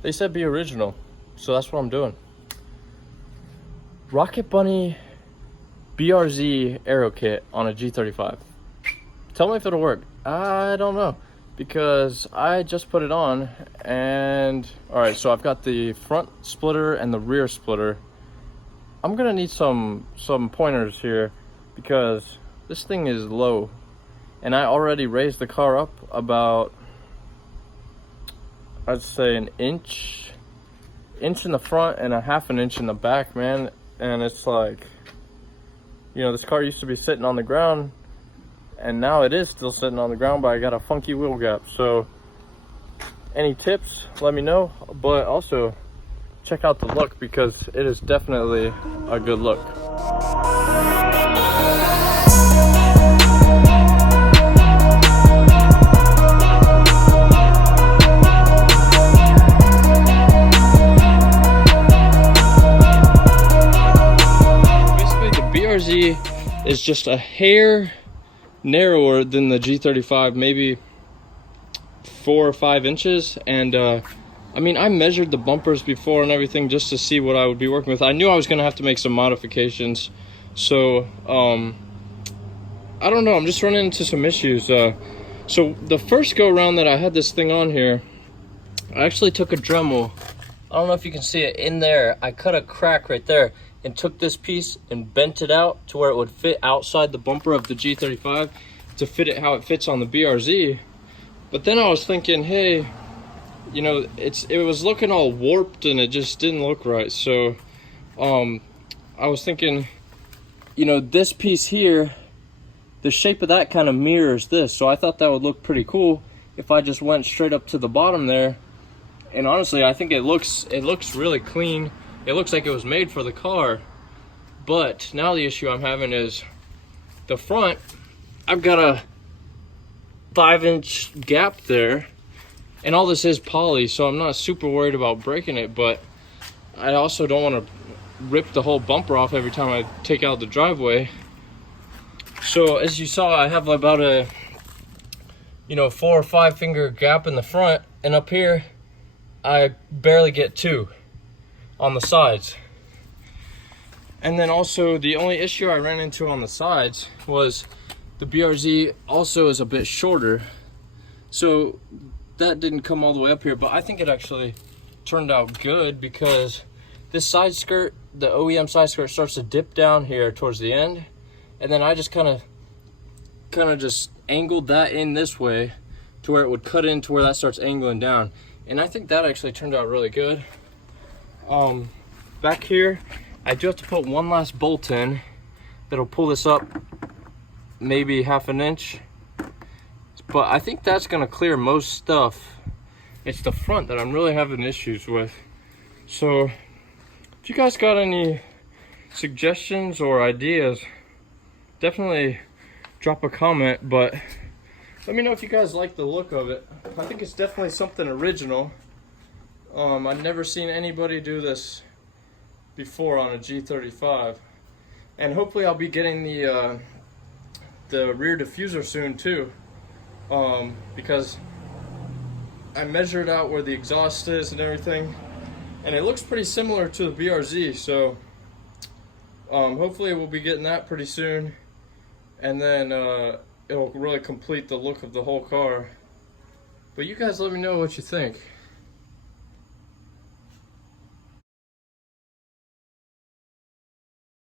They said be original, so that's what I'm doing. Rocket Bunny BRZ aero kit on a G35. Tell me if it'll work. I don't know, because I just put it on and all right, so I've got the front splitter and the rear splitter. I'm gonna need some pointers here because this thing is low, and I already raised the car up about, I'd say, an inch in the front and a half an inch in the back, man. And it's like, you know, this car used to be sitting on the ground, and now it is still sitting on the ground, but I got a funky wheel gap. So any tips, let me know, but also check out the look because it is definitely a good look. BRZ is just a hair narrower than the G35, maybe 4 or 5 inches. And I mean, I measured the bumpers before and everything just to see what I would be working with. I knew I was gonna have to make some modifications, so I don't know, I'm just running into some issues. So the first go around that I had this thing on here, I actually took a Dremel. I don't know if you can see it in there. I cut a crack right there and took this piece and bent it out to where it would fit outside the bumper of the G35 to fit it how it fits on the BRZ. But then I was thinking, hey, you know, it was looking all warped and it just didn't look right. So I was thinking, you know, this piece here, the shape of that kind of mirrors this. So I thought that would look pretty cool if I just went straight up to the bottom there. And honestly, I think it looks really clean. It looks like it was made for the car. But now the issue I'm having is the front. I've got a 5-inch gap there, and all this is poly, so I'm not super worried about breaking it, but I also don't want to rip the whole bumper off every time I take out the driveway. So as you saw, I have about a, you know, 4 or 5 finger gap in the front, and up here I barely get 2 on the sides. And then also the only issue I ran into on the sides was the BRZ also is a bit shorter, so that didn't come all the way up here. But I think it actually turned out good because this side skirt, the OEM side skirt, starts to dip down here towards the end, and then I just kind of just angled that in this way to where it would cut into where that starts angling down, and I think that actually turned out really good. Back here I do have to put one last bolt in that'll pull this up maybe half an inch, but I think that's gonna clear most stuff. It's the front that I'm really having issues with. So if you guys got any suggestions or ideas, definitely drop a comment, but let me know if you guys like the look of it. I think it's definitely something original. I've never seen anybody do this before on a G35, and hopefully I'll be getting the rear diffuser soon too, because I measured out where the exhaust is and everything, and it looks pretty similar to the BRZ. So hopefully we'll be getting that pretty soon, and then it'll really complete the look of the whole car. But you guys let me know what you think.